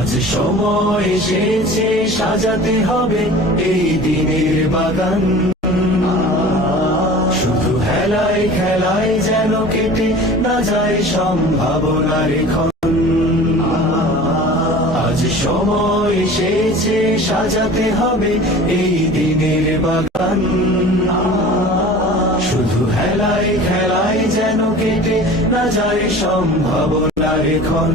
আজ সময় এসেছে, সাজাতে হবে এই দিনের বাগান। শুধু হেলায় খেলায় যেন কেটে না যায় সম্ভাবনার ক্ষণ। আজ সময় এসেছে, সাজাতে হবে এই দিনের বাগান। শুধু হেলায় খেলায় যেন কেটে না যায় সম্ভাবনার ক্ষণ।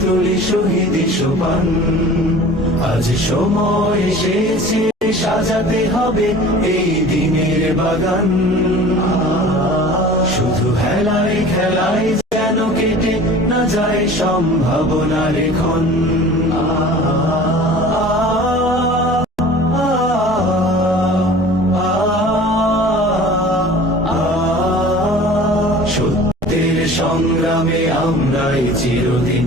তুলি শহীদি সোপান। আজ সময় এসেছে, সাজাতে হবে এই দিনের বাগান। শুধু হেলায় খেলায় যেন কেটে না যায় সম্ভাবনার ক্ষণ। সত্যের সংগ্রামে আমরাই চিরদিন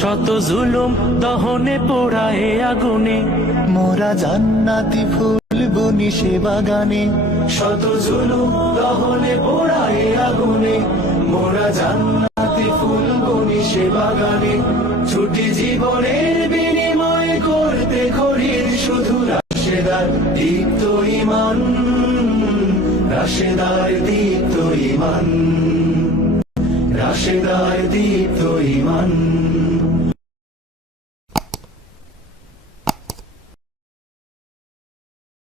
শত জুলুম দহনে পোড়ায় আগুনে। মোরা জান্নাতি ফুল বনি সে বাগানে। শত জুলুম দহনে পোড়ায় আগুনে। মোরা জান্নাতি ফুল বনি সে বাগানে। ছুটি জীবনের বিনিময় করতে খরিদ শুধু রাশেদার দীপ্ত ইমান। রাশেদার দীপ্ত ইমান।